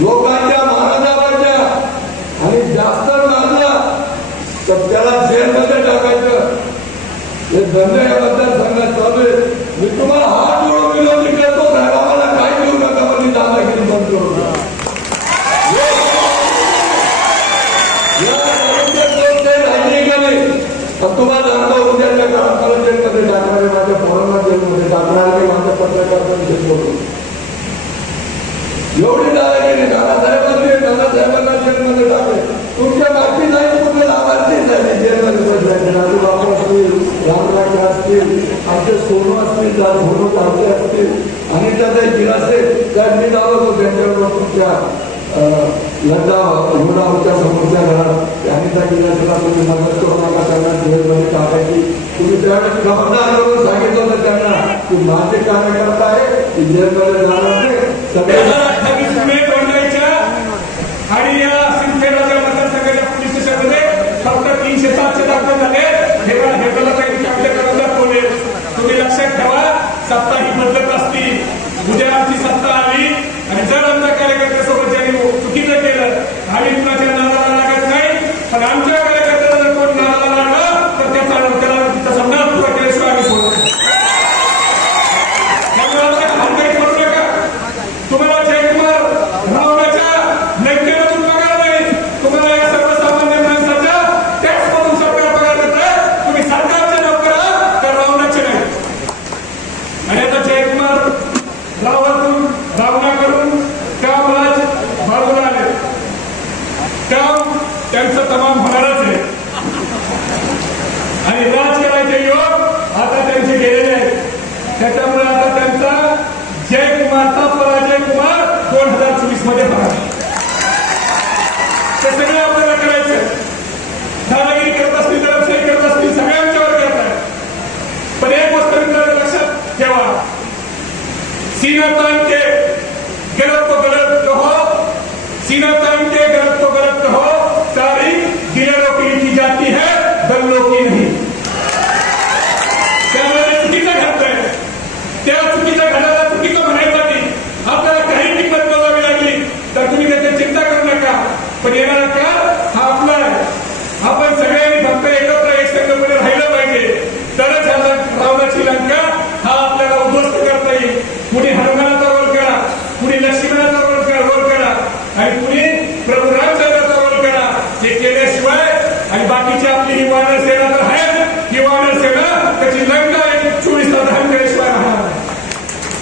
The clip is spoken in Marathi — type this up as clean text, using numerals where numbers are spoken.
लोकांच्या मानादाबाच्या आणि जास्त मानला तर त्याला जेलमध्ये टाकायचं. हे धंदे या मतदारसंघात चालू आहे. मी तुम्हाला हात जोडून विनंती करतो, साहेब आम्हाला काय देऊ नका, पण दादागिरी बंद करू नका. तुम्हाला सांगतो, उद्याच्या काळात मला जेलमध्ये टाकणारे, माझ्या पोरांना जेलमध्ये टाकणारे, माझ्या पत्रकारांना जेलमध्ये एवढी दादागिरी दादासाहेबांना जेलमध्ये टाकले. तुमच्या बाकी नाही कुठे लाभार्थी झाले जेलमध्ये बसले. राजू बापू असतील, रामराज असतील, आमचे सोनू असतील, सोनू तावडे असतील, अनिताताई गिलासे साहेब मी लावत होतो त्यांच्याबरोबर तुमच्या लग्नाच्या समोरच्या घरात अनिता गिलासेला तुम्ही मदत करू नका, त्यांना जेलमध्ये टाकायची. तुम्ही त्यावेळेस खबरदार करून सांगितलं होतं त्यांना की माझे कार्यकर्ता आहे की जेलमध्ये जाणार नाही. आणि या सिंदखेडच्या मतदारसंघाच्या पोलीस स्टेशनमध्ये फक्त 307 दाखल झाले. हे दाखवले. तुम्ही लक्षात ठेवा, सत्ता ही बदलत असती. उद्या आमची सत्ता आली आणि जर आमच्या कार्यकर्त्यासोबत ज्यांनी चुकीचं केलं, आम्ही कुणाच्या नादाला लागत नाही. पण आमच्या कार्यकर्त्याला जर कोण नादाला लागला तर त्याचा संधान पुरा केल्याशिवाय आम्ही सोडतो. त्यामुळे करू नका. तुम्हाला जयकुमार रावणाच्या लंकेमधून पगार नाही, तुम्हाला या सर्वसामान्य माणसाच्या टॅक्समधून सरकार पगार देतं. तुम्ही सरकारचे नोकर आहात तर रावणाचे नाही. आणि आता जयकुमार रावणाकडून कामराज बाजूला आले. काम त्यांचं तमाम होणारच आहे आणि राज करायचे योग आता त्यांचे गेलेले आहेत. त्याच्यामुळे आता त्यांचा जयकुमारचा पराजय कुमार 2024 मध्ये होणार. ते सगळं आपल्याला करायचं. दादागिरी करत असतील, दडपशाही करत असतील, सगळ्यांच्यावर करत आहे. पण एक गोष्ट मित्रांनो लक्षात ठेवा, सीना तान के गलत तो गलत कहो, सीना तान के गलत तो गलत कहो, तारीख गिलरों की लिखी जाती है, दल्लों की नहीं. त्यामुळे चुकीचं घडतंय, त्या चुकीच्या घडाला चुकीचं म्हणायचं नाही. आपल्याला काही किंमत मोजावी लागली तर तुम्ही त्याची चिंता करू नका. पण येणारा काळ हा आपला आहे. आपण सगळ्यांनी फक्त एकत्र एकसंघपणे राहिलं पाहिजे, तरच रावणाची लंका हा आपल्याला उद्ध्वस्त करता येईल. कुणी हनुमानाचा रोल करा, कुणी लक्ष्मणाचा रोल करा आणि कुणी प्रभू रामचंद्राचा रोल करा. हे केल्याशिवाय आणि बाकीची आपली ही वानर सेना